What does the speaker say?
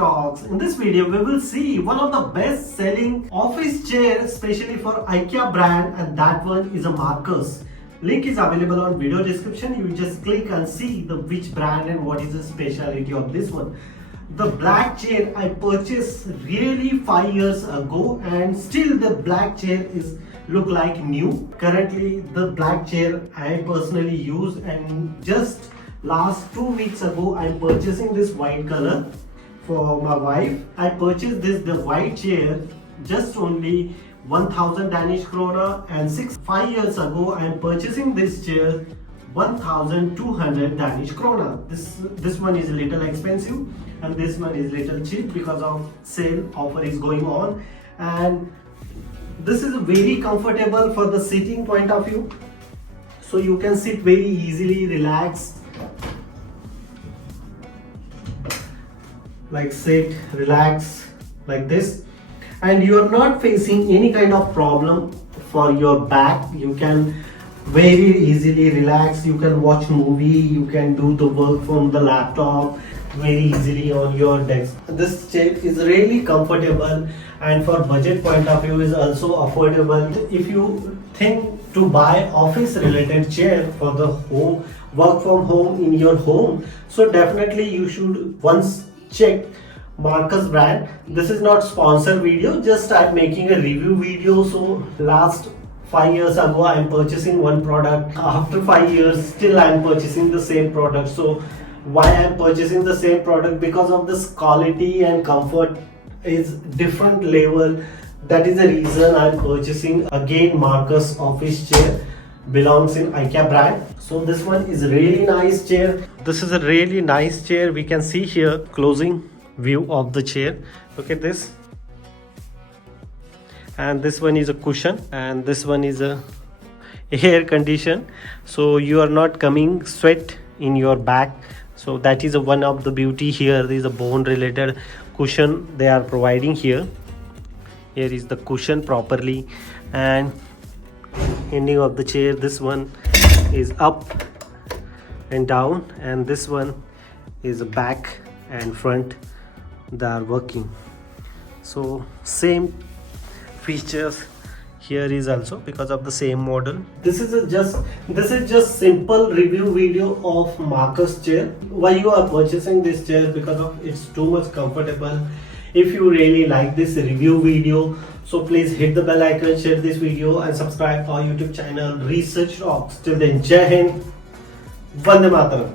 Rocks. In this video, we will see one of the best selling office chair, especially for IKEA brand, and that one is a Markus. Link is available on video description. You just click and see the which brand and what is the speciality of this one. The black chair I purchased really 5 years ago, and still the black chair is look like new. Currently the black chair I personally use, and just last 2 weeks ago I'm purchasing this white color for my wife. I purchased the white chair just only 1000 Danish kroner, and 5 years ago I am purchasing this chair 1200 Danish kroner. This one is a little expensive and this one is little cheap because of sale offer is going on, and this is very comfortable for the sitting point of view, so you can sit very easily, relaxed, like sit, relax like this, and you are not facing any kind of problem for your back. You can very easily relax, you can watch movie, you can do the work from the laptop very easily on your desk. This chair is really comfortable, and for budget point of view is also affordable. If you think to buy office related chair for the home, work from home in your home, so definitely you should once check Markus brand. This is not sponsored video, just I'm making a review video. So last 5 years ago I am purchasing one product, after 5 years still I am purchasing the same product. So why I am purchasing the same product? Because of this quality and comfort is different level. That is the reason I am purchasing again Markus Office Chair, belongs in IKEA brand. So this one is a really nice chair. This is a really nice chair. We can see here closing view of the chair. Look at this. And this one is a cushion, and this one is a air condition, so you are not coming sweat in your back. So that is one of the beauty here. There is a bone related cushion they are providing here. Here is the cushion properly, and ending of the chair, this one is up and down, and this one is back and front, they are working. So same features here is also because of the same model. This is just simple review video of Markus chair. Why you are purchasing this chair? Because of it's too much comfortable. If you really like this review video, so please hit the bell icon, share this video, and subscribe to our YouTube channel Research Rocks. Till then, Jai Hind, Vande Mataram.